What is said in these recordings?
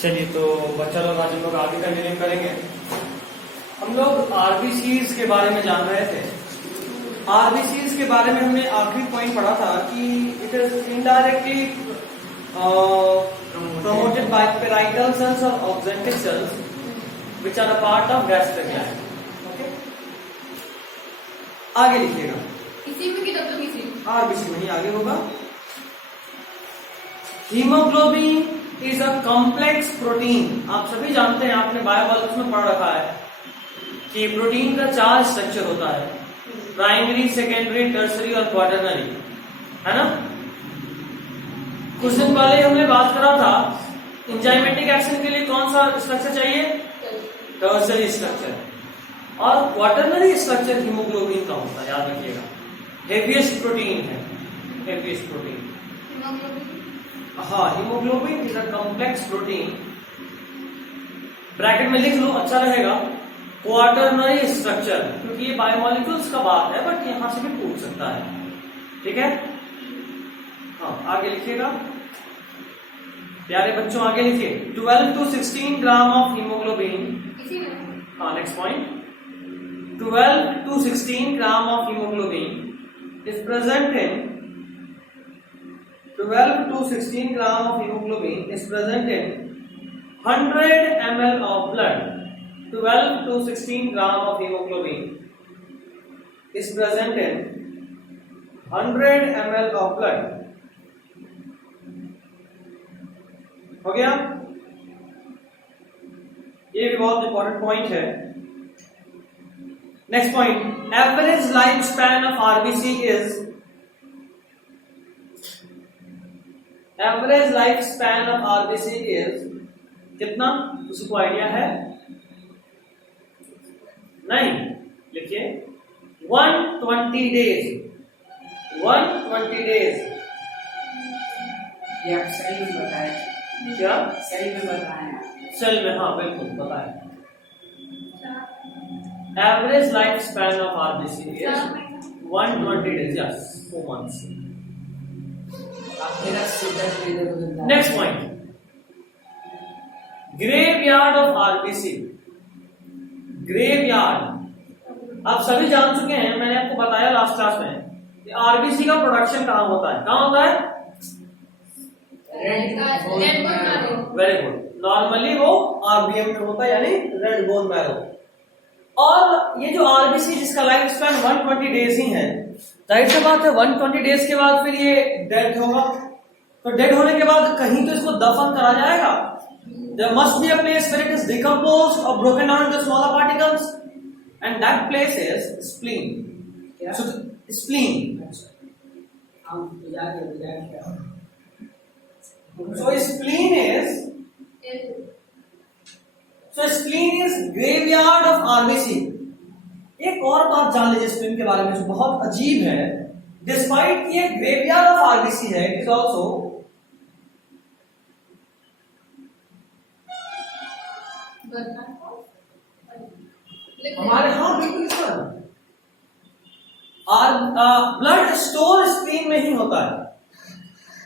चलिए तो बच्चा लोग आज हम लोग आगे कंटिन्यू करेंगे। हम लोग आरबीसीज के बारे में जान रहे थे। आरबीसीज के बारे में हमने आखिरी पॉइंट पढ़ा था कि it is indirectly promoted by parietal cells or oxyntic cells which are a part of gastric gland. Okay? आगे लिखिएगा। इसी में कि डब्ल्यूबीसी आरबीसी में ही आगे होगा। Haemoglobin is a complex protein. आप सभी जानते हैं, आपने बायोलॉजी में पढ़ रखा है कि प्रोटीन का 4 स्ट्रक्चर होता है, प्राइमरी, सेकेंडरी, टर्सरी और क्वाटरनरी, है ना। कुछ दिन पहले हमने बात करा था एंजाइमेटिक एक्शन के लिए कौन सा स्ट्रक्चर चाहिए, टर्सरी स्ट्रक्चर, और क्वाटरनरी स्ट्रक्चर हीमोग्लोबिन का होता है, याद रखिएगा। हेवीएस्ट प्रोटीन है, हेवीएस्ट प्रोटीन। हाँ, haemoglobin is a complex protein. Bracket में लिख लो, अच्छा रहेगा। क्वाटरनरी स्ट्रक्चर, क्योंकि ये बायोमोलिक्यूल्स का बात है, बट यहां से भी पूछ सकता है, ठीक है। हाँ, आगे लिखिएगा प्यारे बच्चों, आगे लिखिए। 12 to 16 ग्राम ऑफ हीमोग्लोबिन। हाँ, next point. 12 to 16 gram of haemoglobin is present in 12 to 16 gram of hemoglobin is present in 100 ml of blood. 12 to 16 gram of hemoglobin is present in 100 ml of blood. हो गया? ये भी बहुत important point है। Next point, average life span of RBC is average life span of RBC is कितना, किसी को idea है? नहीं, लिखिए 120 डेज। 120 डेज। ये आप सही में बताएं। क्या सही में बताएं? सेल में, हाँ बिल्कुल बताएं। Average life span of RBC is 120 days, yes, 4 months। Next point, graveyard of RBC. Graveyard आप सभी जान चुके हैं, मैंने आपको बताया लास्ट क्लास में कि आरबीसी का प्रोडक्शन कहां होता है, कहां होता है? Very good. नॉर्मली वो आरबीएम में होता है, यानी रेड बोन मैरो। और ये जो आरबीसी जिसका लाइफ स्पैन 120 डेज ही है, जाहिर सी बात है 120 डेज के बाद फिर ये डेड होगा। तो डेड होने के बाद कहीं तो इसको दफन करा जाएगा। There must be a place where it is decomposed or broken down into smaller particles, and that place is spleen. So spleen. So spleen is graveyard of RBC. एक और बात जान लीजिए स्प्लीन के बारे में जो बहुत अजीब है। डिस्पाइट ये ग्रेवयार्ड ऑफ आरबीसी है, इट इज ऑल्सो हमारे, हाँ बिल्कुल सर, ब्लड स्टोर स्प्लीन में ही होता है।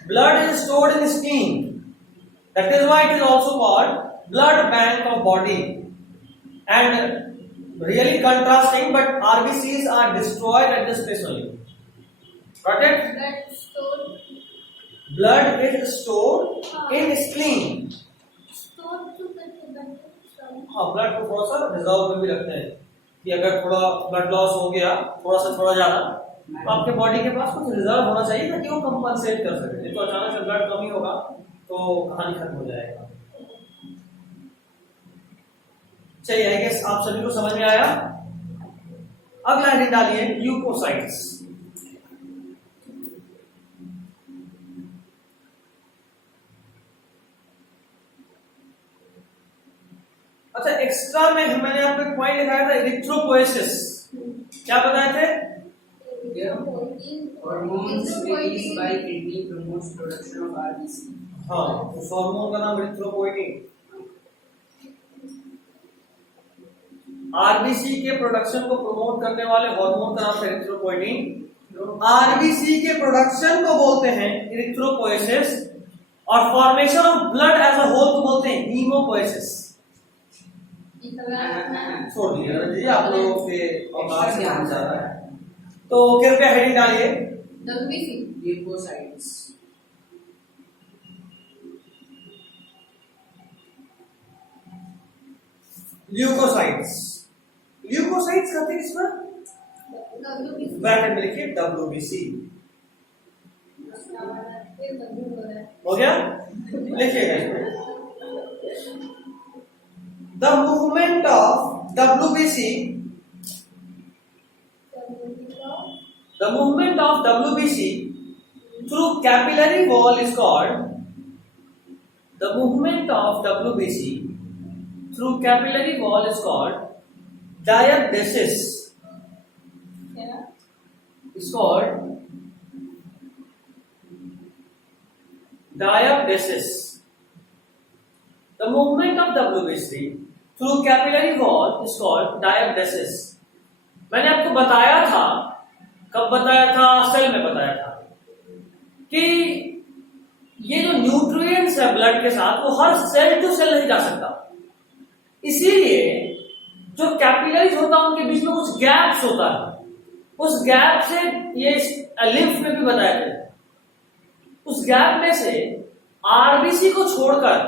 Blood is stored in spleen, that is why it is also called blood bank of body. And really contrasting, but RBCs are destroyed at this place only. Got it? Blood is stored in spleen. हाँ, blood को थोड़ा सा reserve में भी रखते हैं कि अगर थोड़ा ब्लड लॉस हो गया, थोड़ा ज्यादा, तो आपके बॉडी के पास कुछ रिजर्व होना चाहिए ताकि वो कंपनसेट कर सके। नहीं तो अचानक से ब्लड कमी होगा तो कहानी खत्म हो जाएगा। चलिए, आई गेस आप सभी को समझ में आया। अगला हेडिंग डालिए, ल्यूकोसाइट्स। अच्छा, एक्स्ट्रा में मैंने आपको एक पॉइंट लिखाया था, इरिथ्रोपोएसिस। क्या बताए थे? Hormones released by kidney promotes production of RBC. हाँ, उस हार्मोन का नाम इरिथ्रोपोएटिन। आरबीसी के प्रोडक्शन को प्रमोट करने वाले हार्मोन का नाम है इरिथ्रोपोएटिन। आरबीसी के प्रोडक्शन को बोलते हैं इरिथ्रोपोएसिस, और formation of blood as a whole को बोलते हैं हीमोपोएसिस। छोड़ दीजिए आप लोगों के औकात से ध्यान जा रहा है, तो कृपया हेडिंग डालिए WBC leukocytes। ल्यूकोसाइट्स। ल्यूकोसाइट्स कहते हैं किस पर? ब्रैकेट में लिखिए WBC। हो गया? लिखिएगा इसमें the movement of WBC, the movement of WBC through capillary wall is called, the movement of WBC through capillary wall is called diapdesis. It's called diapdesis. The movement of WBC through capillary wall is called diapdesis. मैंने आपको बताया था, कब बताया था? Cell में बताया था कि ये जो न्यूट्रिएंट्स है ब्लड के साथ वो हर सेल टू सेल नहीं जा सकता, इसीलिए जो कैपिलरीज होता है उनके बीच में कुछ गैप्स होता है, उस गैप से ये लिम्फ में भी बताया गया, उस गैप में से आरबीसी को छोड़कर,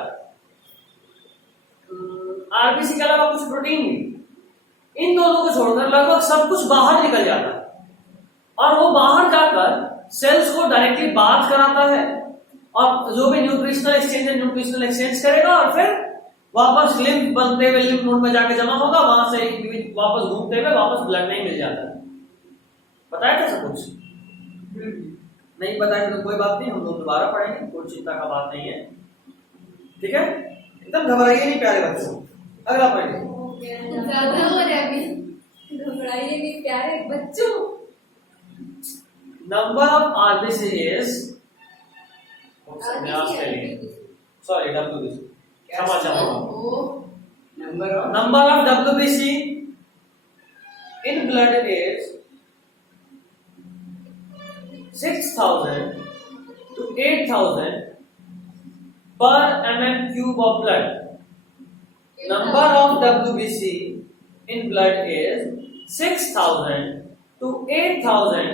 आरबीसी के अलावा कुछ प्रोटीन भी, इन दोनों को छोड़कर लगभग सब कुछ बाहर निकल जाता है और वो बाहर जाकर सेल्स को डायरेक्टली बात कराता है और जो भी न्यूट्रिशनल एक्सचेंज है न्यूट्रिशनल एक्सचेंज करेगा और फिर वापस लिम्फ बनते हुए लिम्फ नोड में जाके जमा होगा, वहां से वापस घूमते हुए वापस ब्लड में मिल जाता है। बताया था सब कुछ? नहीं बताया तो कोई बात नहीं, हम लोग दोबारा पढ़ेंगे, कोई चिंता का बात नहीं है, ठीक है? एकदम घबराइए नहीं प्यारे बच्चों। अगला पढ़ेंगे। ज्यादा हो रहा है अभी, घबराइए नहीं प्यारे बच्चों। Number of RBC is sorry WBC। क्षमा चाहूंगा। Number of WBC in blood is 6,000 to 8,000 per mm cube of blood. Number of WBC in blood is 6,000 to 8,000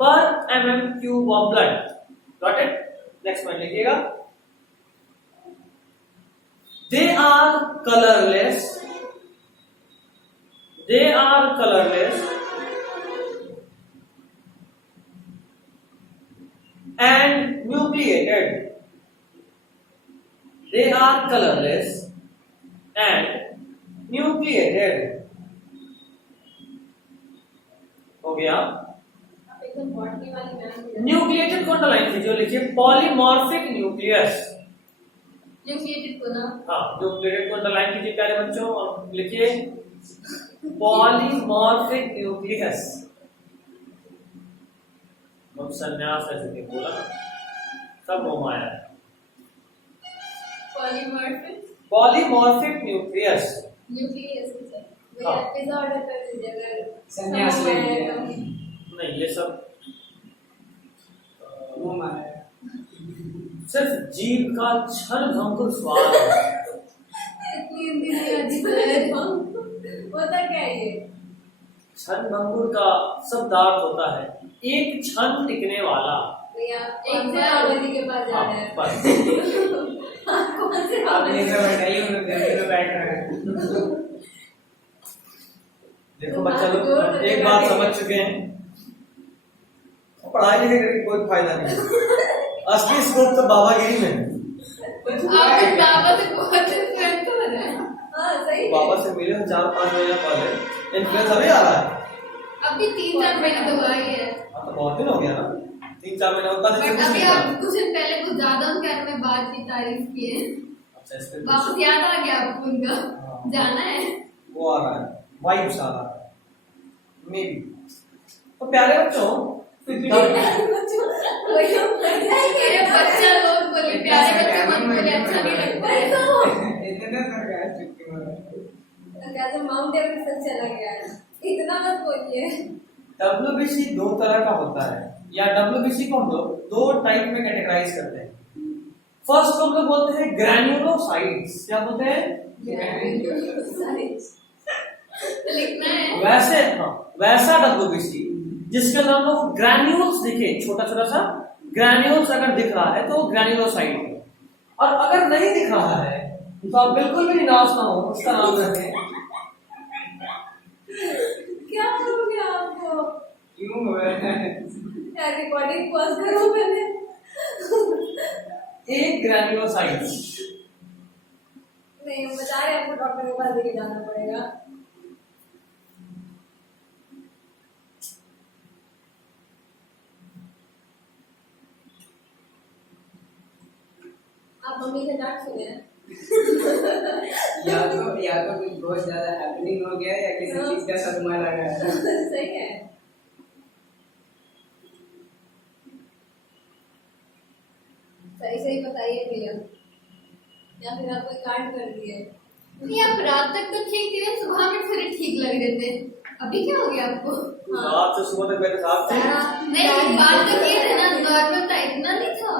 per mm cube of blood. Got it? Next point लिखिएगा। They are colorless. They are colorless and nucleated. They are colorless and nucleated. हो गया? Nucleated कौन सा line थी जो लिखिए? Polymorphic nucleus. Nucleated को ना, हाँ न्यूक्लिएटेड कौन सा लाइन कीजिए प्यारे बच्चों और लिखिए पॉलीमॉर्फिक न्यूक्लियस। हम संन्यास है जो बोला सब मोह आया। Polymorphic nucleus. न्यूक्लियस हाँ। ऑर्डर कर दीजिए संन्यास ले लिया। नहीं ये सब सिर्फ जीव का क्षण भंगुर स्वाद है। होता क्या है ये? क्षण भंगुर का शब्दार्थ होता है एक क्षण टिकने वाला। एक से रावली के पास जा रहे हैं। कौन से आप ये सब बैठाइए, उन्हें घर पे बैठ रहे हैं। देखो बच्चा लोग एक बात समझ चुके हैं, पढ़ाई लिखाई करके कोई फायदा नहीं। असली स्कोप तो बाबागिरी में है। बाबा से बहुत इन्फ्लुएंस हो रहा है। हाँ सही है। बाबा से मिले 4-5 महीने पहले, इन्फ्लुएंस अभी आ रहा है। अभी 3-4 महीने तो हुआ ही है। हाँ तो बहुत दिन हो गया ना, 3-4 महीने होता है। बट अभी आप कुछ दिन पहले कुछ ज्यादा उनके बारे में बात की, तारीफ की है। अच्छा इसलिए वापस याद आ गया आपको उनका? जाना है वो आ रहा है, वाइब्स आ रहा है मे बी। तो प्यारे बच्चों मेरे बच्चा लोग बोले प्यारे बच्चे मत बोले, अच्छा नहीं लगता है। इतना सरकार चुटकी मारा। जैसे माउंट एवरेस्ट तक चला गया है, इतना मत बोलिए। WBC 2 तरह का होता है, या WBC को हम लोग 2 टाइप में कैटेगराइज करते हैं। फर्स्ट को हम लोग बोलते हैं ग्रैन्युलोसाइट्स। क्या बोलते हैं? लिखना है। वैसे हाँ, वैसा WBC जिसके अंदर हम लोग ग्रैन्यूल्स दिखे, छोटा छोटा सा ग्रैन्यूल्स अगर दिख रहा है तो ग्रैन्युलोसाइट है। और अगर नहीं दिख रहा है तो आप बिल्कुल भी निराश ना हो, उसका नाम रखें। क्या करोगे आपको? क्यों हो रहा है? यार रिकॉर्डिंग पॉज करो पहले। एक ग्रैन्युलोसाइट्स। नहीं, हम बता रहे हैं आपको, डॉक्टर के पास लेके जाना पड़ेगा। आप मम्मी से डांट सुने हैं? या तो कुछ बहुत ज्यादा हैपनिंग हो गया या किसी चीज का सदमा लगा है। सही है। सही सही बताइए भैया, या फिर आप कोई कांड कर दिए? नहीं, आप रात तक तो ठीक थे, सुबह में फिर ठीक लग रहे थे, अभी क्या हो गया आपको? रात से सुबह तक मेरे साथ थे। नहीं, बात तो ये थे ना, नॉर्मल था, इतना नहीं था।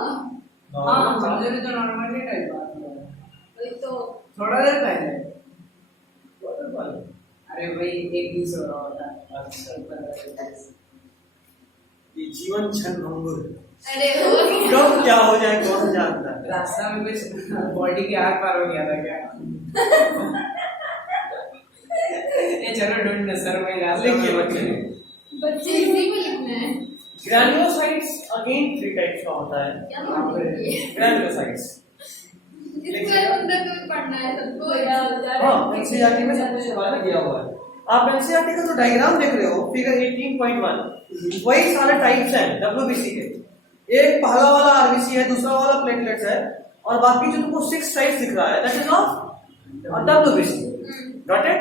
हाँ, मुझे भी तो नॉर्मल ही टाइप बात हुआ है। वही तो थोड़ा देर पहले। अरे भाई एक दिन सो रहा होता। अच्छा, ये जीवन क्षण भंगुर। अरे हो गया। कब क्या हो जाए कौन जानता है। रास्ता में कुछ बॉडी के आर पार हो गया था क्या? ये चलो ढूंढ सर भाई रास्ते लिखिए में बच्चे ने। बच्चे इसी को लिखना है। ग्रैन्युलोसाइट्स अगेन 3 टाइप्स का होता है। क्या बात है? ग्रैन्युलोसाइट्स इसका अंदर में पढ़ना है सबको। हाँ, एनसीईआरटी में सब कुछ बारे में दिया हुआ है। आप एनसीईआरटी का जो डायग्राम देख रहे हो फिगर 18.1, वही सारे टाइप्स हैं WBC के। एक पहला वाला आरबीसी है, दूसरा वाला प्लेटलेट्स है, और बाकी जो तुमको 6 टाइप्स दिख रहा है that is of WBC। Got it?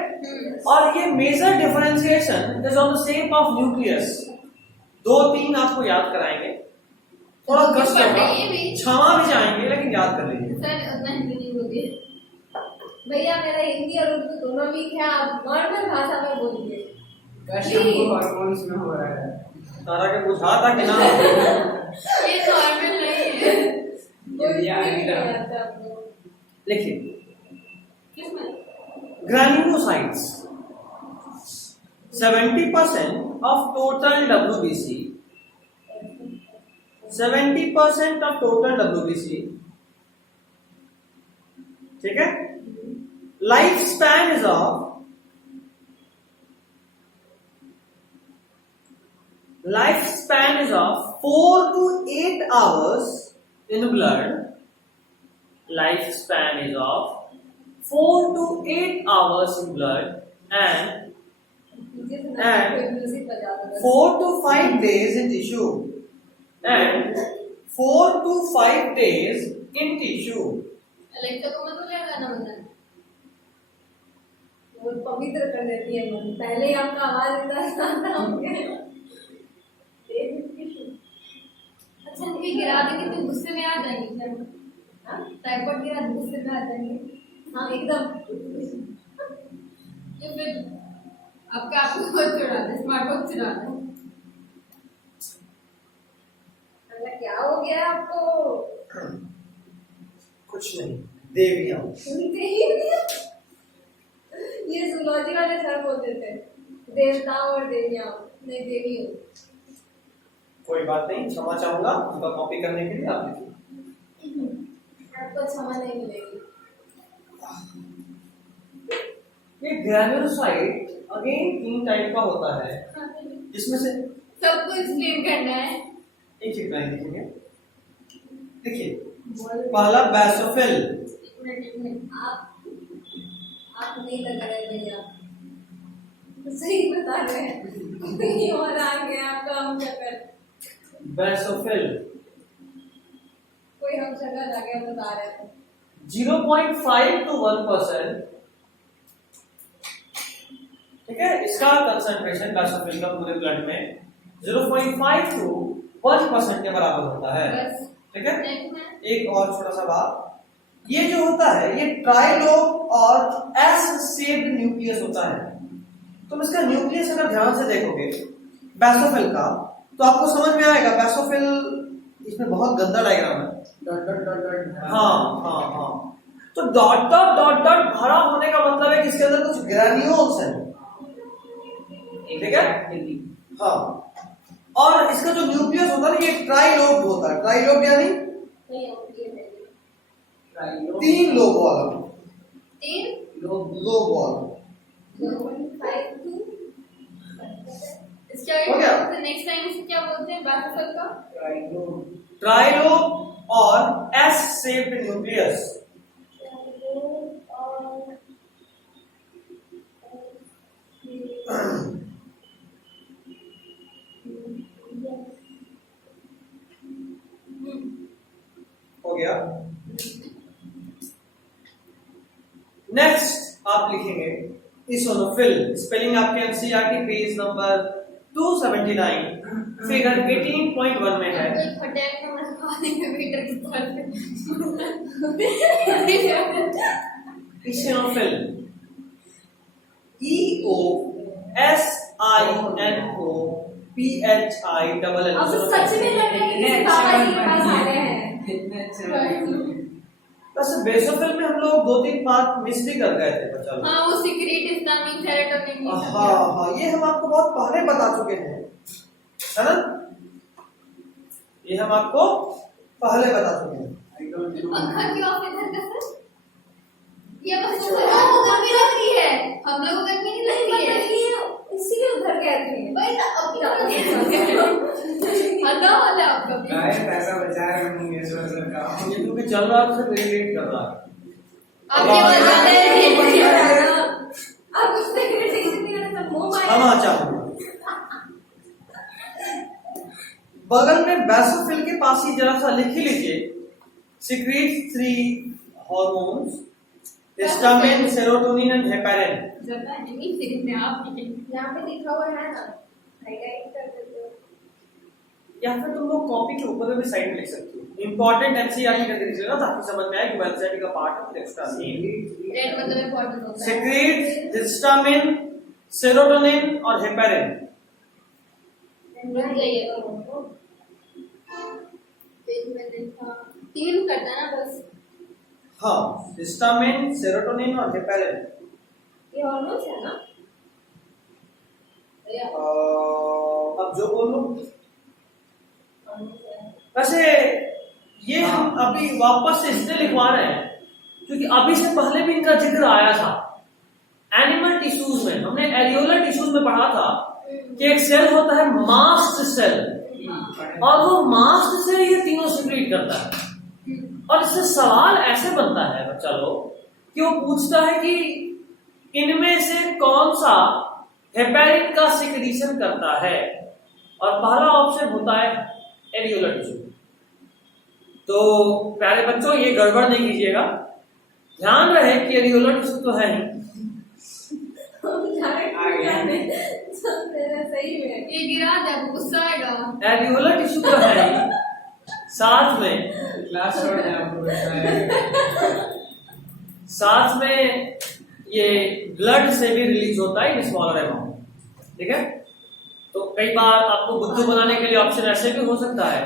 और ये major differentiation is on the shape of nucleus. 2-3 आपको याद कराएंगे, थोड़ा कष्ट होगा, क्षमा भी जाएंगे लेकिन याद कर लीजिए। सर उतना हिंदी नहीं बोलिए भैया, मेरा हिंदी और उर्दू दोनों वीक है, आप नॉर्मल भाषा में बोलिए। हार्मोन्स में हो रहा है। तारा के बुझा था कि ना? ये नॉर्मल नहीं है। लिखिए किसमें? granulocytes 70% of total WBC, 70% of total WBC, ठीक है? Life span is of 4 to 8 hours in blood. Life span is of 4 to 8 hours in blood and 4 to 5 days in tissue and 4 to 5 days in tissue. Alexa को मत बोलिए गाना बजाना, वो पवित्र कर देती है मन। पहले ही आपका आवाज इतना शांत हो गया। अच्छा, मुझे गिरा देंगे तो गुस्से में आ जाएंगे क्या? टाइफाइड गिरा गुस्से में आ जाएंगे। हाँ एकदम। ये फिर आपका आपको चुरा दे, स्मार्ट वॉच चुरा दे। अल्लाह क्या हो गया आपको? कुछ नहीं, देवियां। ये जूलॉजी वाले सर बोलते थे देवताओं और देवियां, नहीं देवी हो। कोई बात नहीं, क्षमा चाहूंगा उनका कॉपी करने के लिए। आप लिखिए। आपको क्षमा नहीं मिलेगी। ये ग्रैन्युलोसाइट अगेन 3 टाइप का होता है, जिसमें से सबको एक्सप्लेन करना है। एक एक लाइन लिखेंगे। देखिए, पहला बैसोफिल। एक मिनट, आप नहीं लगा रहे भैया, सही बता रहे हैं। कहीं और आ गया आपका हम चक्कर। बैसोफिल कोई हम जगह आ गया बता रहे थे। 0.5 to 1%, ठीक है? इसका कंसंट्रेशन बैसोफिल का पूरे ब्लड में 0.5 to 1% के बराबर होता है, ठीक है? एक और छोटा सा बात, ये जो होता है ये ट्राइलोब और एस शेप्ड न्यूक्लियस होता है। तुम इसका न्यूक्लियस अगर ध्यान से देखोगे बैसोफिल का, तो आपको समझ में आएगा बैसोफिल इसमें बहुत गंदा डायग्राम है। Dot dot dot dot. हाँ। तो डॉट डॉट डॉट डॉट भरा होने का मतलब है कि इसके अंदर कुछ ग्रेन्यूल्स हैं, ठीक है? हाँ, और इसका जो न्यूक्लियस होता है ना, ये ट्राइलोब होता है। ट्राइलोब यानी ट्राइलोब। 3 लोब वाला। लोब। लोब वाला। हो गया? नेक्स्ट टाइम इसे क्या बोलते हैं बायोफिल का? ट्राइलोब। ट्राइलोब और एस शेप्ड न्यूक्लियस। हो गया? नेक्स्ट आप लिखेंगे इसोनोफिल। स्पेलिंग आपके एनसीईआरटी पेज नंबर 279 फिगर 18.1 में है। इसोनोफिल EOSINOPHILL। अब तो सच में लग रहा है कि बाबा जी के पास आ गए हैं। कितने अच्छे। वैसे बेसोफिल में हम लोग 2-3 बात मिस भी कर गए थे बच्चा लोग। हाँ, वो सीक्रेट हिस्टामिन सेरोटोनिन। हाँ, ये हम आपको बहुत पहले बता चुके हैं, है ना? ये हम आपको पहले बता चुके हैं। पंखा क्यों ऑफ इधर का सर? ये बस वो गर्मी लग रही है, हम लोग को गर्मी नहीं लग रही है, इसीलिए उधर गए थे भाई। हल्ला आपका भी पैसा बचा रहे होंगे का। ये क्योंकि चल रहा है, सिर्फ इरिटेट कर रहा है। आप कुछ बगल में बेसोफिल के पास ही जरा सा लिख ही लीजिए। Secrets 3 hormones, histamine, serotonin and heparin. यहाँ पे लिखा हुआ है ना, हाईलाइट कर देते हो, या फिर तुम लोग कॉपी के ऊपर भी साइड में लिख सकते हो। इंपॉर्टेंट एनसीईआरटी करके लिख लेना ताकि समझ में आए कि वेबसाइट का पार्ट है। एक्स्ट्रा रेड मतलब इंपॉर्टेंट होता है। सीक्रेट्स, हिस्टामिन, सेरोटोनिन और हेपेरिन। रुक जाइए तो तीन करता है ना बस। हाँ, हिस्टामिन, सेरोटोनिन और हेपेरिन। ये हार्मोन्स है ना? अब जो बोलो। वैसे ये हम अभी वापस से इसलिए लिखवा रहे हैं क्योंकि अभी से पहले भी इनका जिक्र आया था। एनिमल टिश्यूज में हमने एरियोलर टिश्यूज में पढ़ा था कि एक सेल होता है मास्ट सेल, और वो मास्ट सेल ये तीनों सिक्रीट करता है। और इससे सवाल ऐसे बनता है बच्चा लोग कि वो पूछता है कि इनमें से कौन सा हेपेरिन का सिक्रीशन करता है, और पहला ऑप्शन होता है एरियोलर टिश्यू। तो प्यारे बच्चों, ये गड़बड़ नहीं कीजिएगा, ध्यान रहे कि एरियोलर टिश्यू तो है ही। सही में ये गिरा दे, गुस्सा आएगा। एरियोलर टिश्यू तो है ही, साथ में ये ब्लड से भी रिलीज होता है इन स्मॉलर अमाउंट, ठीक है? तो कई बार आपको बुद्धू बनाने के लिए ऑप्शन ऐसे भी हो सकता है,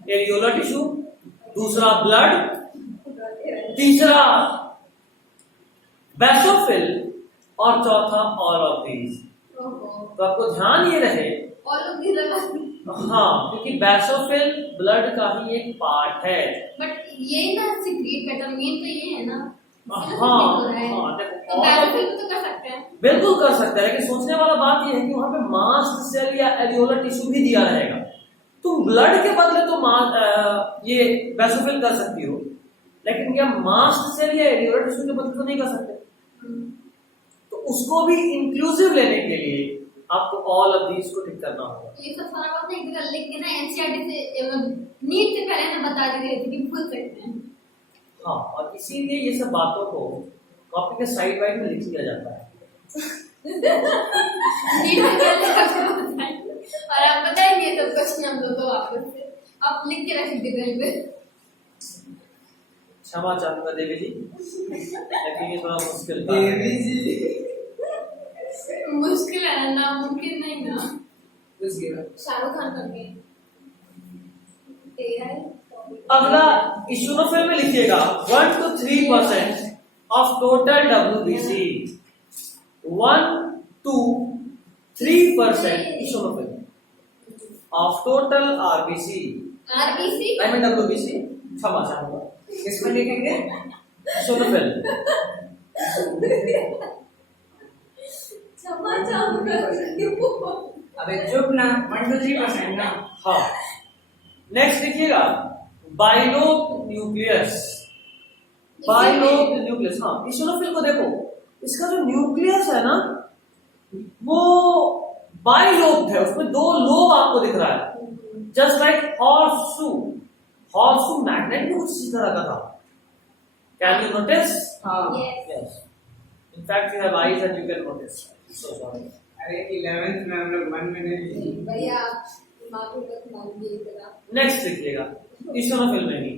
एरियोलर टिश्यू, दूसरा ब्लड, तीसरा बेसोफिल और चौथा ऑल ऑफ दीज। तो आपको ध्यान ये रहे ऑल ऑफ दीज लगा। हाँ, क्योंकि बेसोफिल ब्लड का ही एक पार्ट है। बट ये ना सीक्रेट पैटर्न मेन तो ये है ना। हाँ, तो बेसोफिल तो कर सकते हैं, बिल्कुल कर सकते हैं, लेकिन सोचने वाला बात ये है कि वहां पे मास्ट सेल या एरियोलर टिश्यू भी दिया रहेगा। तुम ब्लड के बदले तो ये बेसोफिल कर सकती हो, लेकिन क्या मास्ट सेल या एरियोलर टिश्यू के बदले तो नहीं कर सकते। तो उसको भी इंक्लूसिव लेने के लिए आपको ऑल ऑफ दीज को टिक करना होगा। ये सब सारा बात एक जगह लिख के ना एनसीईआरटी से नीट से पहले ना बता दी थी कि भूल सकते हैं। हाँ, और इसीलिए ये सब बातों को कॉपी के साइड वाइड में लिख दिया जाता है। नीट से पहले और आप बताएंगे तो क्वेश्चन हम दो वापस से आप लिख के रख दीजिए घर पे। क्षमा चाहूंगा देवी जी, लेकिन ये थोड़ा मुश्किल था। देवी जी मुश्किल है ना, मुमकिन नहीं ना। कुछ गिरा। शाहरुख खान करके तेरा है। अगला इशोनोफिल में लिखिएगा 1 to 3% of total WBC, 1 to 3% eosinophil of total RBC, RBC I mean WBC, क्षमा चाहूंगा, किसमें लिखेंगे? इशोनोफिल। क्षमा चाहूंगा। अबे चुप ना, 1 to 3% ना। हाँ, नेक्स्ट लिखिएगा बाइलोब न्यूक्लियस, बाइलोब न्यूक्लियस। हाँ, इशोनोफिल को देखो, इसका जो न्यूक्लियस है ना वो बाइलोब है, उसमें 2 लोब आपको दिख रहा है, just like horse shoe magnet भी कुछ इसी तरह का था। Can you notice? हाँ। Yes, in fact you have eyes and you can notice. So sorry. अरे 11th में हम लोग 1 मिनट। भैया दिमाग में मत मारिए इतना। नेक्स्ट लिखिएगा इशोनोफिल में भी,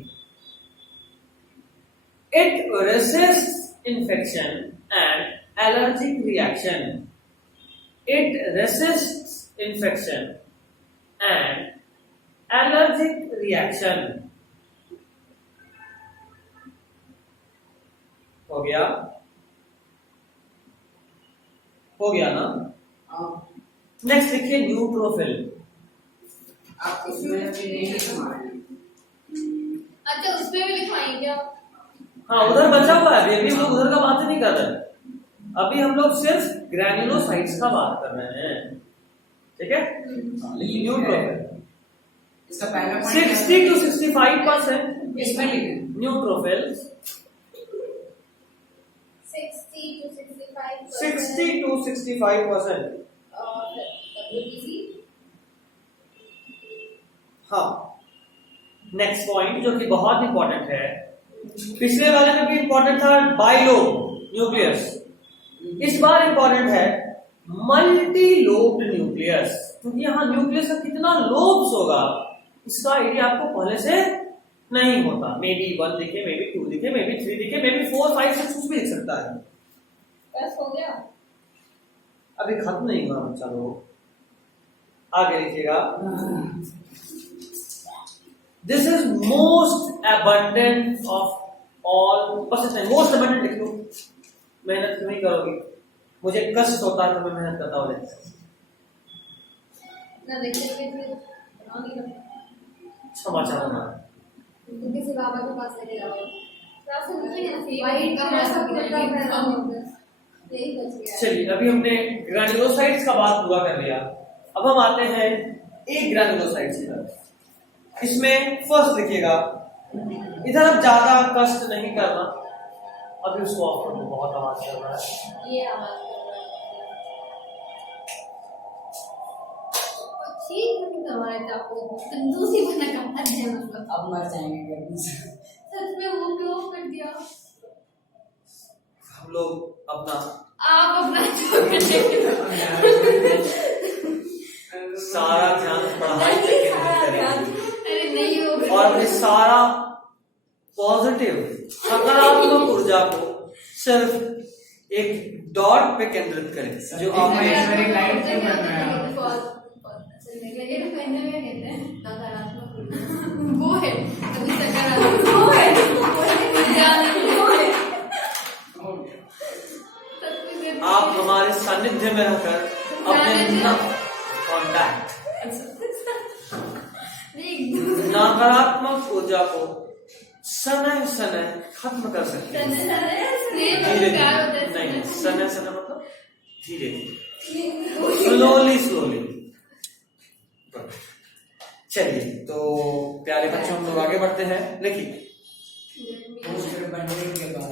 it resist infection and allergic reaction, it resist infection and allergic reaction. हो गया ना? हाँ। नेक्स्ट लिखिए न्यूट्रोफिल। आप इसमें अभी नहीं लिखवा रहे। अच्छा उसमें भी लिखवाएंगे क्या? हाँ, उधर बचा हुआ है, अभी हम लोग उधर का बात नहीं कर रहे हैं, अभी हम लोग सिर्फ ग्रैन्युलोसाइट्स का बात कर रहे हैं, ठीक है? न्यूट्रोफिल इसका पहला point 60 to 65% इसमें लिखे। Neutrophils, 60 to 65%। और WBC हाँ, नेक्स्ट पॉइंट जो कि बहुत इंपॉर्टेंट है, पिछले वाले में भी इंपॉर्टेंट था बाइलोब न्यूक्लियस, इस बार इंपॉर्टेंट है मल्टी लोब्ड न्यूक्लियस, क्योंकि यहाँ न्यूक्लियस का कितना लोब्स होगा इसका आइडिया आपको पहले से नहीं होता। मे बी 1 दिखे, मे बी 2 दिखे, मे बी 3 दिखे, मे बी 4, 5, 6 कुछ भी दिख सकता है। बस हो गया। अभी खत्म नहीं हुआ बच्चा लोग, आगे लिखिएगा। This is most abundant of all, बस इतना मोस्ट एबंडेंट लिख लो, मेहनत क्यों नहीं करोगे, मुझे कष्ट होता है तो मैं मेहनत करता हूँ। ना देखते हुए बना नहीं रहा। क्षमा चाहूंगा। तुम किसी बाबा के पास लेके जाओ। रास्ते में नहीं है वाइट का कलर सब का करता है। यही बच गया। चलिए, अभी हमने ग्रैन्युलोसाइट्स का बात पूरा कर लिया, अब हम आते हैं एक ग्रैन्युलोसाइट्स की तरफ। इसमें फर्स्ट लिखिएगा, इधर अब ज्यादा कष्ट नहीं करना, अभी उसको ऑफ कर दो, बहुत आवाज कर रहा है। ये आवाज कर रहा है। ठीक नहीं करवा रहे थे आपको, कंजूसी बना करता है मतलब। अब मर जाएंगे गर्मी से। सच में वो भी ऑफ कर दिया। हम लोग अपना आप अपना जो सारा ध्यान पढ़ाई पे केंद्रित करेंगे अरे नहीं हो और अपने सारा पॉजिटिव सकारात्मक ऊर्जा को सिर्फ एक डॉट पे केंद्रित करें, जो आप महेश्वरी लाइट क्यों बन रहा है? ये तो पहले में कहते हैं नकारात्मक वो है, अभी सकारात्मक वो है, आप हमारे सानिध्य में रहकर अपने कॉन्टैक्ट नकारात्मक ऊर्जा को समय समय खत्म कर सकते हैं। धीरे नहीं, समय समय मतलब धीरे, स्लोली। चलिए, तो प्यारे बच्चों हम लोग आगे बढ़ते हैं। देखिए,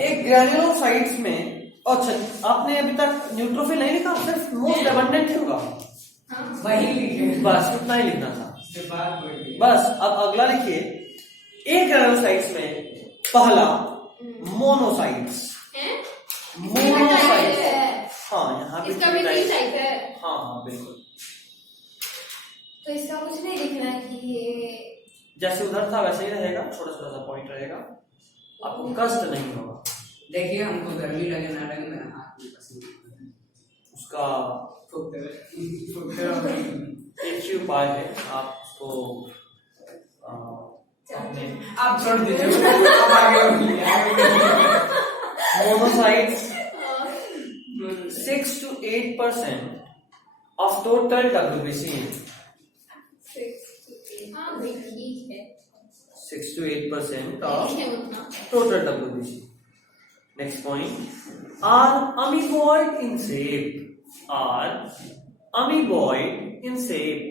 एक ग्रैन्युलोसाइट्स में, अच्छा आपने अभी तक न्यूट्रोफिल नहीं लिखा, सिर्फ मोस्ट एबंडेंट ही होगा, वही लिखे। बस उतना ही लिखना था। उसके बाद बढ़ गई। बस अब अगला लिखिए, एक ग्रैन्युलोसाइट्स में पहला मोनोसाइट्स, हाँ यहाँ पे इसका भी तीन टाइप है। हाँ बिल्कुल, तो इसका कुछ नहीं लिखना है कि ये जैसे उधर था वैसे ही रहेगा, छोटा छोटा सा पॉइंट रहेगा, आपको कष्ट नहीं होगा। देखिए, हमको गर्मी लगे ना लगे, मेरा हाथ भी पसीना उसका एक ही उपाय है, आप उसको आप छोड़ दीजिए, अब आगे बढ़िए। Monocytes 6 to 8% of total WBC. हाँ भाई ठीक है, 6 to 8% of ठीक है उतना। total WBC. Next point. Are amoeboid in shape. Are amoeboid in shape.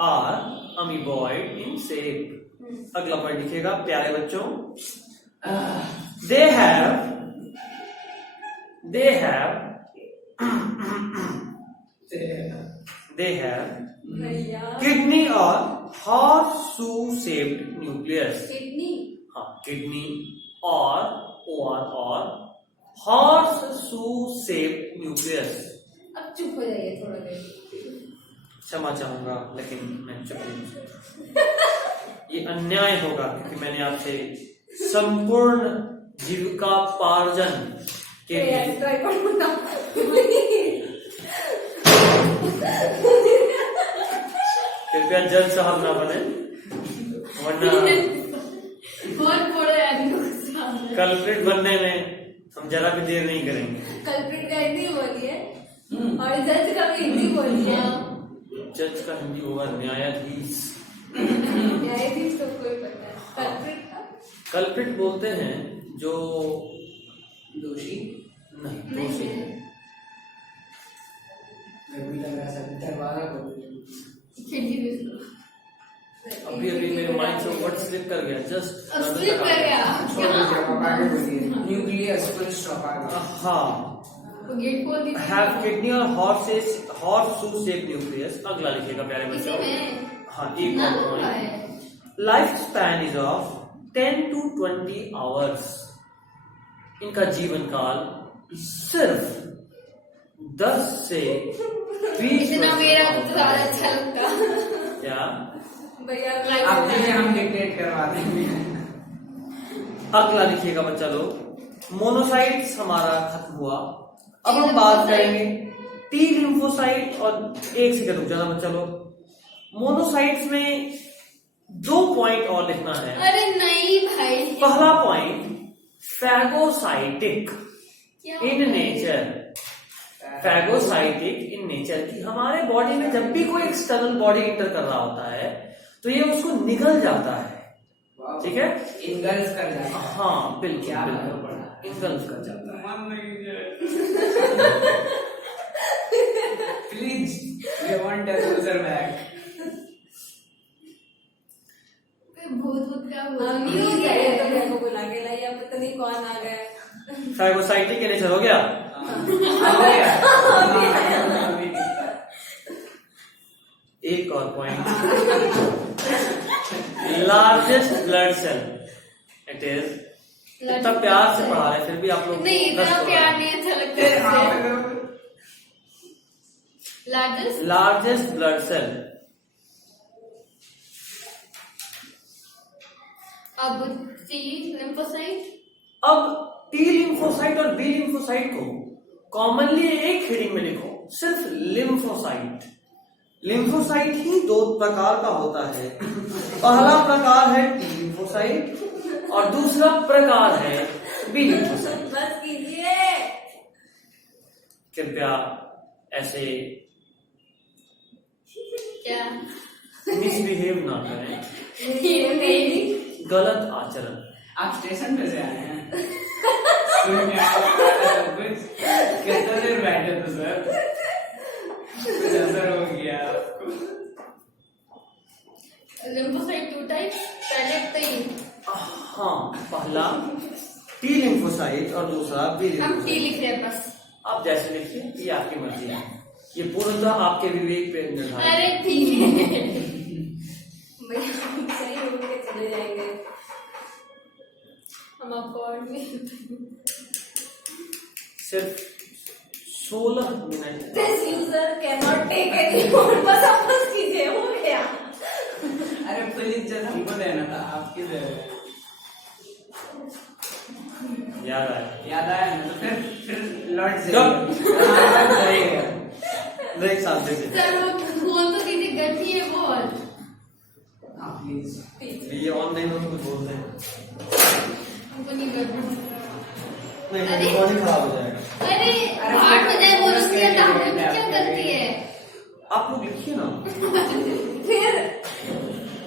Are amoeboid in shape. अगला पॉइंट लिखिएगा प्यारे बच्चों। They have भैया kidney or horseshoe shaped nucleus. Kidney हाँ, kidney or horseshoe shaped nucleus. अब चुप हो जाइए थोड़ा देर। क्षमा चाहूंगा लेकिन मैं चुप नहीं। ये अन्याय होगा क्योंकि मैंने आपसे संपूर्ण जीविका पार्जन के लिए कृपया जज साहब ना बने, वरना बहुत बड़ा आदमी कल्प्रिट बनने में हम जरा भी देर नहीं करेंगे। कल्प्रिट का हिंदी बोली है और जज का भी हिंदी बोली है। जज का हिंदी होगा न्यायाधीश। न्यायाधीश तो कोई पता है, कल्प्रिट का कल्प्रिट बोलते हैं जो दोषी नहीं नहीं दोषी है। मैं भी लग रहा था दरबारा को। खिड़की भी उसको। अभी मेरे माइंड से वर्ड स्लिप कर गया जस्ट अब स्लिप कर गया छोड़ दीजिए, अब आगे बढ़िए। न्यूक्लियस फुल स्टॉप आगे। हाँ। तो गेट खोल दीजिए। हैव किडनी और horseshoe shaped nucleus। अगला लिखिएगा प्यारे इसी बच्चों। में हाँ, एक ना और हुआ पॉइंट। है। Life span is of 10 to 20 hours. इनका जीवन काल सिर्फ 10 से 20 इतना मेरा तो ज्यादा अच्छा लगता। क्या भैया अब भी हम डिक्टेट करवा देंगे। अगला लिखिएगा बच्चा लोग। मोनोसाइट्स हमारा खत्म हुआ। अब हम बात करेंगे टी लिम्फोसाइट और एक सेकंड रुक जाना बच्चा लोग। मोनोसाइट्स में 2 पॉइंट और लिखना है। अरे नहीं भाई, पहला पॉइंट फैगोसाइटिक क्या in nature. Phagocytic in nature की हमारे बॉडी में जब भी कोई एक्सटर्नल बॉडी इंटर कर रहा होता है तो ये उसको निगल जाता है। ठीक है, इंगल्फ कर जाता है। हाँ बिल्कुल क्या बिल्कुल पड़ा? इंगल्फ कर जाता है। Please we want a user back. भूत का न्यूज़ है तो मेरे को बुला के लाइए, अब पता नहीं कौन आ गया। फैगोसाइटिक इन नेचर हो गया। एक और point largest blood cell. It is इतना प्यार से पढ़ा रहे फिर भी आप लोग नहीं, इतना प्यार नहीं अच्छा लगता है। Largest blood cell. अब टी लिम्फोसाइट। अब टी लिम्फोसाइट और बी लिम्फोसाइट को कॉमनली एक हेडिंग में लिखो, सिर्फ लिम्फोसाइट। लिम्फोसाइट ही 2 प्रकार का होता है। पहला प्रकार है टी लिम्फोसाइट और दूसरा प्रकार है बी लिम्फोसाइट। बस कीजिए। कृपया ऐसे क्या मिसबिहेव ना करें, ये नहीं। गलत आचरण। आप स्टेशन पे से आए हैं? सुन के आया सब कुछ। कितना देर बैठे थे सर? कुछ असर हो गया आपको? लिम्फोसाइट 2 टाइप्स, पहले 3। हाँ, पहला टी लिम्फोसाइट और दूसरा बी हम टी लिम्फोसाइट। लिख रहे हैं बस। आप जैसे लिखिए, ये आपकी मर्जी है। ये पूर्णतः आपके विवेक पे निर्धारित है। अरे ठीक है। भैया सही हो के चले जाएंगे। हम अकॉर्ड में सिर्फ 16 minute. This user can not take any more, बस आप बस कीजिए, हो गया। अरे पुलिस जब हमको देना था, आपकी दे रहे हैं। याद आया? याद आया ना? तो फिर लौट से कब? नहीं साथ दे। सर वो बोल तो दीजिए, गठी है बहुत। प्लीज। ये ऑनलाइन हो तो कुछ बोलते हैं। हमको नहीं करना। नहीं अरे। रिकॉर्डिंग खराब हो जाएगा। अरे हार्ट हो जाए बोलो उसके अंदर क्या करती है? आप लोग लिखिए ना, फिर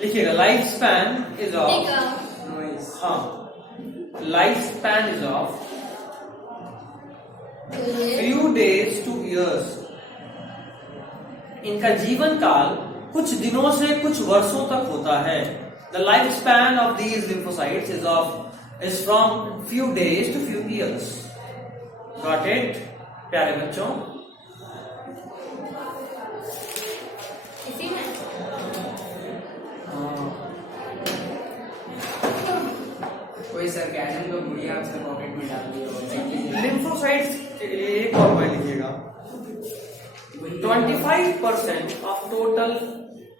लिखिएगा लाइफ स्पैन इज ऑफ, ठीक है। नॉइस। हाँ life span is of few days to years। इनका जीवन काल कुछ दिनों से कुछ वर्षों तक होता है। The lifespan of these lymphocytes is from few days to few years। Got it? प्यारे बच्चों, इसी में कोई सरकाजम तो गुड़िया आपसे पॉकेट में डाल दी हो। lymphocytes एक और पॉइंट लिखिएगा, 25% of total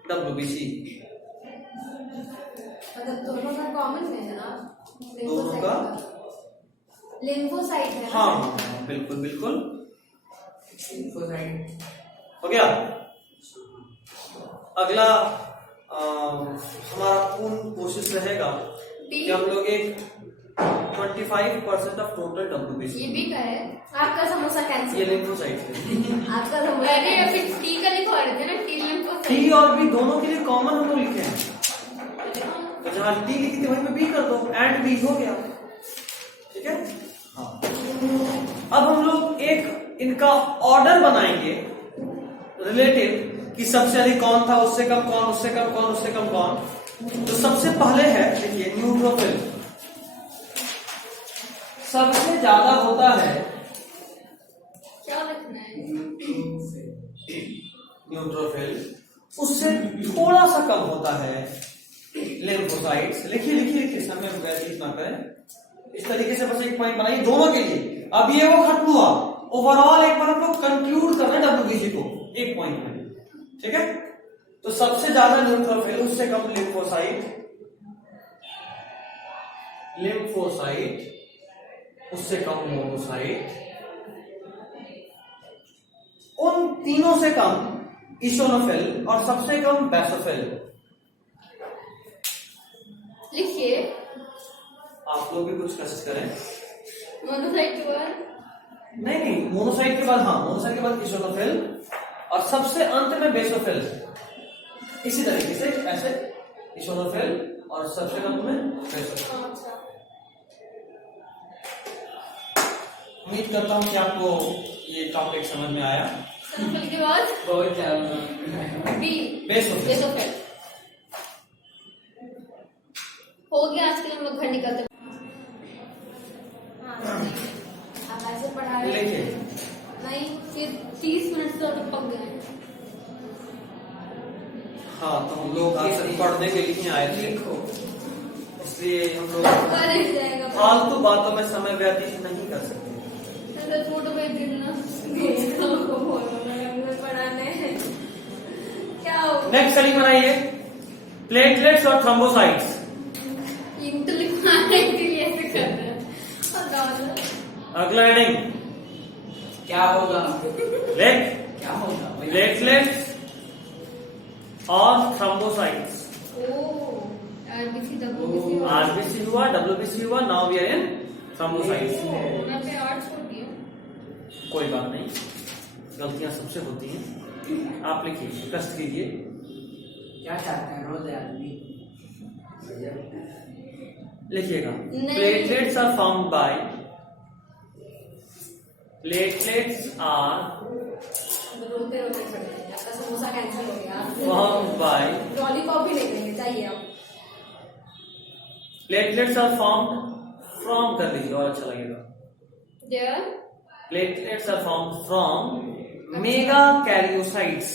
WBC। मतलब दोनों का कॉमन है ना? दोनों का लिम्फोसाइट है ना? हाँ बिल्कुल बिल्कुल लिम्फोसाइट। हो गया। अगला हमारा पूर्ण कोशिश रहेगा कि हम लोग एक 25% ऑफ टोटल WBC, ये भी का है। आपका समोसा ये कैंसिल। लिम्फोसाइट है। आपका समोसा अरे cancel। फिर टी का लिखवा रहे थे ना, टी लिम्फोसाइट। टी और बी दोनों के लिए कॉमन हम लोग लिखे हैं, तो जहां टी लिखी थी वहीं पे बी कर दो, एंड बी हो गया। ठीक है, हाँ। अब हम लोग एक इनका ऑर्डर बनाएंगे रिलेटिव कि सबसे अधिक कौन था, उससे कम कौन, उससे कम कौन, उससे कम कौन। तो सबसे पहले है, देखिए न्यूट्रोफिल सबसे ज्यादा होता है। क्या लिखना है? न्यूट्रोफिल उससे थोड़ा सा कम होता है लिम्फोसाइट्स। लिखिए लिखिए लिखिए, समय व्यतीत ना करें। इस तरीके से बस एक पॉइंट बनाइए दोनों के लिए। अब ये वो खत्म हुआ, ओवरऑल एक बार हम लोग कंक्लूड कर रहे हैं WBC को एक पॉइंट में। ठीक है, तो सबसे ज्यादा न्यूट्रोफिल, उससे कम लिम्फोसाइट, लिम्फोसाइट उससे कम मोनोसाइट, उन तीनों से कम इशोनोफिल और सबसे कम बेसोफिल। लिखिए। आप लोग भी कुछ कोशिश करें। मोनोसाइट के बाद नहीं नहीं, मोनोसाइट के बाद, हाँ मोनोसाइट के बाद इशोनोफिल और सबसे अंत में बेसोफिल। इसी तरीके से ऐसे इशोनोफिल और सबसे कम में बेसोफिल। अच्छा। उम्मीद करता हूँ कि आपको ये टॉपिक समझ में आया। सल्फर के बाद बहुत ज्यादा। B basophil. बेसोफिल हो गया। आज के लिए हम लोग घर निकलते हैं। आप ऐसे पढ़ा रहे हैं। लिखिए, नहीं, फिर 30 मिनट से और पक गए। हाँ तो हम लोग आज सिर्फ पढ़ने के लिए आए थे, लिखो। इसलिए हम लोग अरे जाएगा फालतू बातों में समय व्यतीत नहीं कर सकते। फोटो भेज देना। को बोलो पढ़ाने हैं। क्या हो? नेक्स्ट स्टडी बनाइए, प्लेटलेट्स और थ्रोम्बोसाइट्स। तो लिखवाने के लिए ऐसे कर रहे हैं। अगला हेडिंग, क्या होगा? लेट क्या होगा? प्लेटलेट्स और थ्रोम्बोसाइट्स। आरबीसी डब्ल्यूबीसी आरबीसी हुआ, WBC हुआ, now we are in thrombocytes. मैं पे आर्ट्स होती है। कोई बात नहीं, गलतियां सबसे होती हैं। आप लिखिए, कष्ट कीजिए। क्या चाहते हैं रोज आदमी? लिखिएगा, नहीं। Platelets are formed by, platelets are रोते रोते पढ़ेंगे। आपका समोसा कैंसिल हो गया। फॉर्म्ड बाय, लॉलीपॉप भी नहीं देंगे, चाहिए आप। प्लेटलेट्स आर फॉर्म्ड फ्रॉम, कर लीजिए और अच्छा लगेगा। There Platelets are formed from megakaryocytes.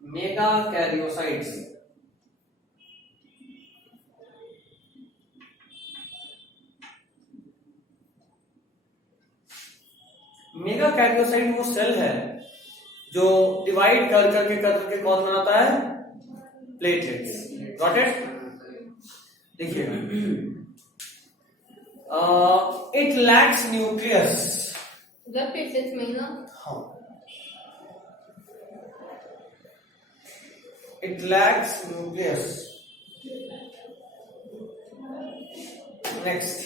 Megakaryocytes. Megakaryocyte वो सेल है जो डिवाइड कर करके कौन बनाता है? प्लेटलेट्स। Got it? देखिए, it lacks nucleus. Blood platelets में ही ना। हाँ, It lacks nucleus. Next.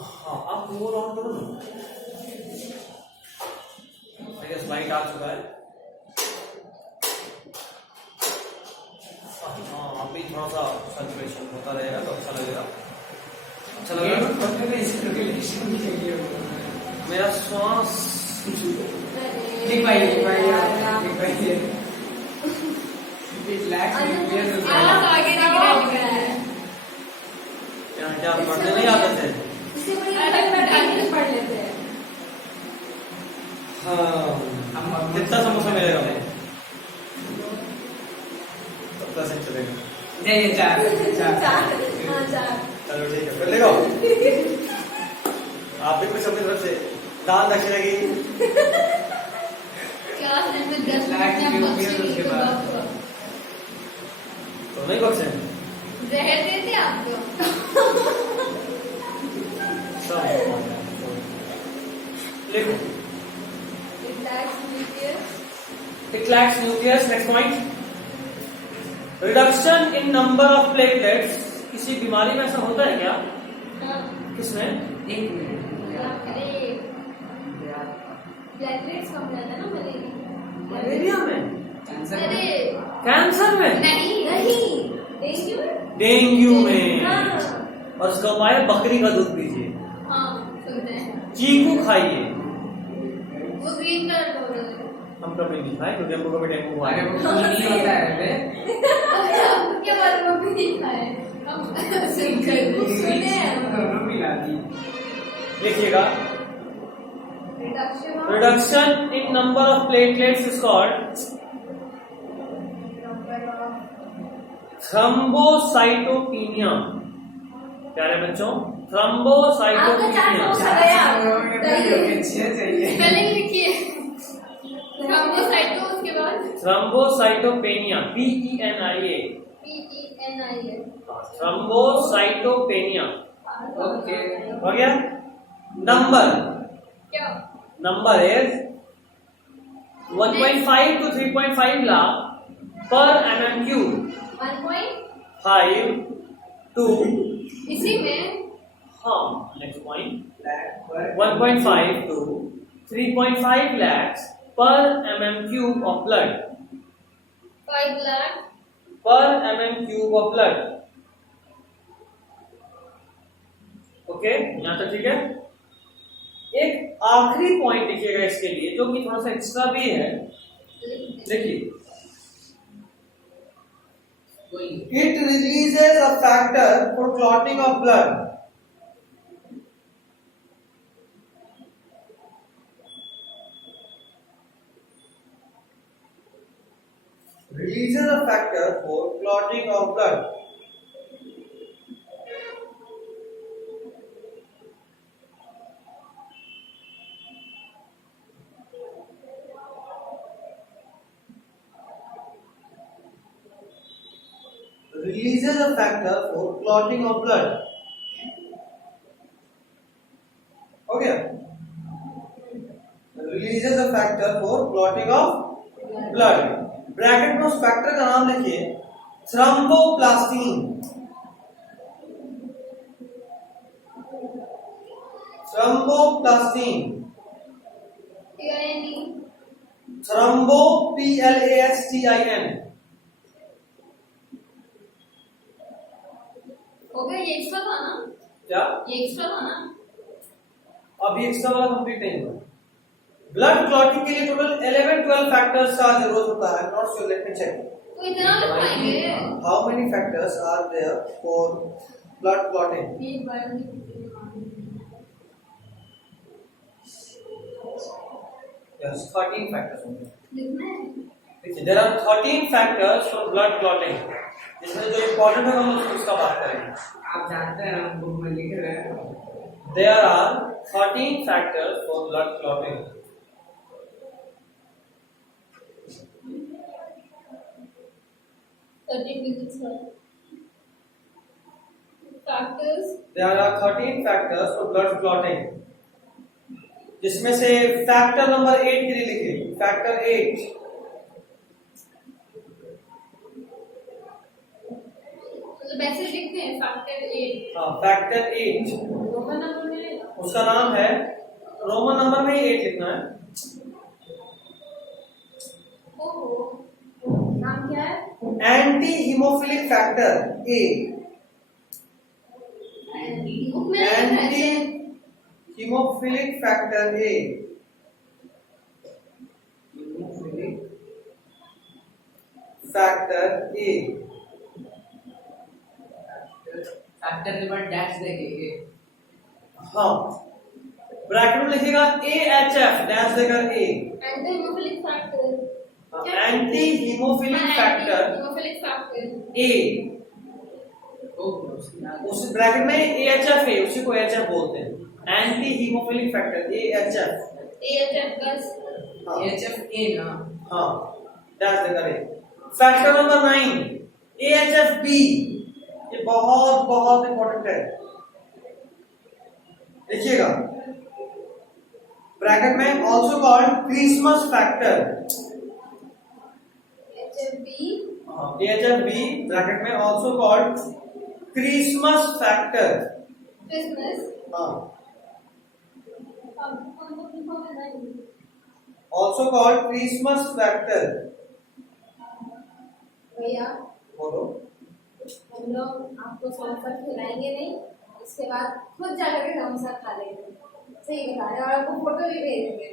हाँ आप मूव ऑन करो ना। I guess लाइट आ चुका है। हाँ अभी थोड़ा सा सर्कुलेशन होता रहेगा तो अच्छा लगेगा। अच्छा लगेगा मेरा श्वास लिख पाइए It lacks nucleus. आवाज आगे दिख रहा है। क्या पढ़ने नहीं आते थे? इससे बढ़िया पढ़ लेते हैं। हाँ कितना समोसा मिलेगा हमें? कितना सेंट चलेगा? नहीं चार हाँ चार। चलो ठीक है कर लेगा। आप भी कुछ अपनी तरफ से दाल दक्षिणा की क्लास में 10 लाख मिनट में रुपये उसके बाद। तो नहीं बख्शे जहर देते आपको। लिखो It lacks nucleus. it lacks nucleus. Next point. Reduction in number of platelets. किसी बीमारी में ऐसा होता है क्या? हाँ। किसमें? एक मिनट अरे प्लेटलेट्स कम जाता है ना मलेरिया। मलेरिया में? अरे कैंसर में? नहीं डेंगू में। डेंगू में। हाँ और उसका उपाय है बकरी का दूध पीजिए, हाँ सुनते हैं। चीकू खाइए। वो ग्रीन कलर का होता है। हम कभी नहीं खाए क्योंकि हमको कभी डेंगू हुआ अरे है। वो नहीं होता है बे क्या बात वो भी नहीं खाए हम सुने हैं। दोनों मिला दी लिखिएगा reduction in number of platelets is called thrombocytopenia. प्यारे बच्चों थ्रोम्बोसाइटोपिनिया। स्पेलिंग लिखिए। थ्रोम्बोसाइटो उसके बाद थ्रोम्बोसाइटोपेनिया PENIA। थ्रोम्बोसाइटोपेनिया ओके हो गया। नंबर क्या number is 1.5 to 3.5 lakh per mm3। 5 to इसी में हाँ next point 1.5 to 3.5 lakhs per mm3 of blood 5 lakh per mm3 of blood। Okay यहाँ तक ठीक है। एक आखिरी पॉइंट लिखिएगा इसके लिए जो कि थोड़ा सा एक्स्ट्रा भी है। देखिए it releases a factor for clotting of blood। Releases a factor for clotting of blood। Releases a factor for clotting of blood। हो गया। Releases a factor for clotting of blood। Bracket में उस factor का नाम लिखिए thromboplastin. Thromboplastin thrombo PLASTIN। हो गया ये एक्स्ट्रा था ना क्या ये एक्स्ट्रा था ना अभी एक्स्ट्रा वाला कंप्लीट नहीं हुआ। ब्लड क्लॉटिंग के लिए टोटल 11-12 फैक्टर्स का जरूरत होता है। Not sure let me check तो इतना लिखाएंगे how many factors are there for blood clotting. एक बार यस 13 फैक्टर्स होंगे। लिखना है देखिए there are 13 factors for blood clotting. इसमें जो इंपॉर्टेंट है हम उसका बात करेंगे। आप जानते हैं हम बुक में लिख रहे हैं there are 13 factors for blood clotting. factors There are 13 factors for blood clotting. जिसमें से फैक्टर नंबर 8 के लिए लिखे, फैक्टर 8। मतलब ऐसे लिखते हैं फैक्टर 8। हाँ, फैक्टर 8 रोमन नंबर में उसका नाम है, रोमन नंबर में ही 8 लिखना है। ओहो, नाम क्या है? एंटी हीमोफिलिक फैक्टर ए। बुक में लिखा है एंटी ऐसे। हीमोफिलिक फैक्टर ए। फैक्टर ए। फैक्टर के बाद डैश देंगे। हाँ, ब्रैकेट में लिखेगा AHF, डैश देकर A. Anti haemophilic factor. Anti haemophilic factor haemophilic factor A. उस ब्रैकेट में AHF है, उसी को AHF बोलते हैं, anti haemophilic factor AHF। AHF बस। AHF ए ना। हाँ, डैश देकर ए। Factor number 9 AHFB। ये बहुत बहुत इंपॉर्टेंट है, देखिएगा ब्रैकेट में, also called Christmas factor. AHFB bracket में also called Christmas factor. Christmas. हाँ, ऑल्सो कॉल्ड क्रिसमस फैक्टर। भैया बोलो। हम लोग आपको समोसा खिलाएंगे नहीं, इसके बाद खुद जाकर के समोसा खा लेंगे। सही बता रहे, और आपको फोटो भी भेजेंगे।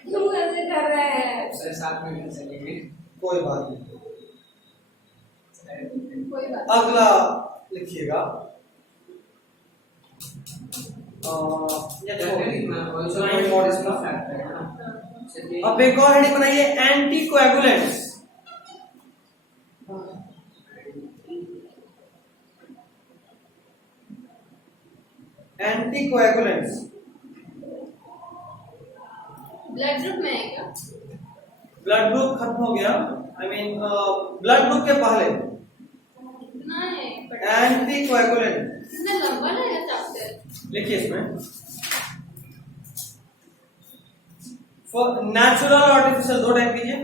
क्यों ऐसे कर रहे हैं? सर साथ में मिल सकेंगे। कोई बात नहीं। कोई बात अगला लिखिएगा, अब एक और हेडिंग बनाइए, anti coagulants. Anti coagulants blood group में है क्या? ब्लड ग्रुप खत्म हो गया, आई मीन ब्लड ग्रुप के पहले कितना है? Anti coagulant. कितना लंबा है चैप्टर? लिखिए इसमें, नेचुरल और आर्टिफिशियल दो टाइप कीजिए।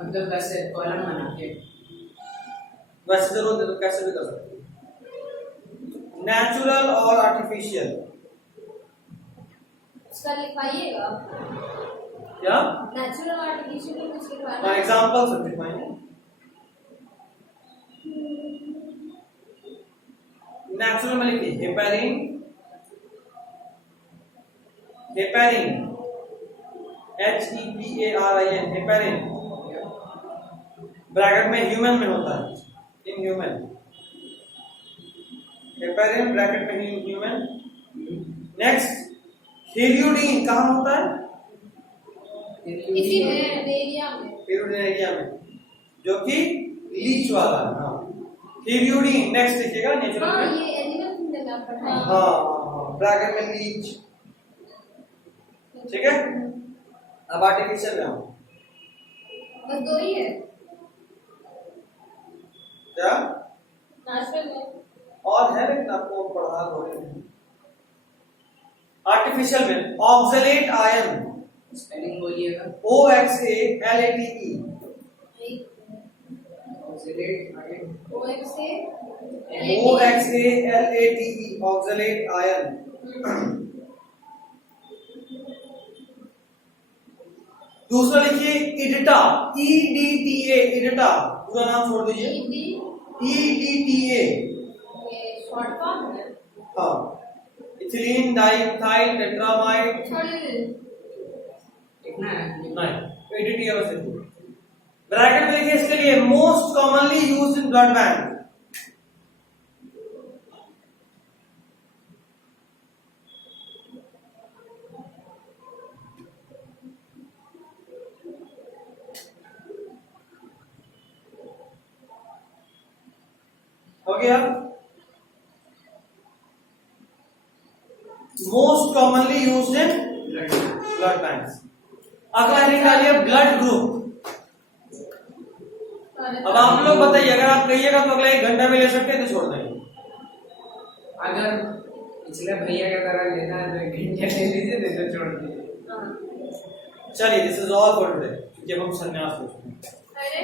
मतलब कैसे कॉलम बना के? वैसे जरूरत है तो कैसे भी कर सकते, नेचुरल और आर्टिफिशियल। उसका लिखवाइएगा। क्या? नेचुरल आर्टिफिशियल में कुछ लिखवाना फॉर है? एग्जांपल सब लिखवाएंगे। नेचुरल में लिखिए heparin, heparin HEPARIN, heparin bracket में ह्यूमन में होता है, इन ह्यूमन। हेपेरिन ब्रैकेट में ह्यूमन। नेक्स्ट, हेलियोडीन कहाँ होता है? इसी में एरिया में। हेलियोडीन एरिया में, जो कि लीच वाला है। हाँ, हेलियोडीन। नेक्स्ट लिखिएगा नेचुरल हाँ, में। ये एनिमल किंगडम में आप पढ़ा है। हाँ, ब्रैकेट में लीच। ठीक है, अब आर्टिफिशियल में आओ। बस दो ही है क्या? नेचुरल में। और है लेकिन आपको पढ़ा दो। आर्टिफिशियल में ऑक्सलेट आयन, स्पेलिंग बोलिएगा। OXALATE, oxidate ion. OXALATE, oxalate ion. दूसरा लिखिए इडिटा, EDTA, इडिटा पूरा नाम छोड़ दीजिए, EDTA। ये शॉर्ट फॉर्म है। हाँ, इथिलीन डाइइथाइल टेट्रामाइड। छोड़ दीजिए। कितना है? नहीं, EDTA बस लिखिए। ब्रैकेट में लिखिए इसके लिए most commonly used in blood bank. हो गया, most commonly used in blood banks. अगला निकालिए ब्लड ग्रुप। अब आप लोग बताइए, अगर आप कहिएगा तो अगला 1 घंटा में ले सकते हैं तो छोड़ देंगे। अगर पिछले भैया की तरह लेना है तो 1 घंटे ले लीजिए, नहीं तो छोड़ दीजिए। हाँ। चलिए, this is all for today, क्योंकि अब हम संन्यास हो चुके हैं। अरे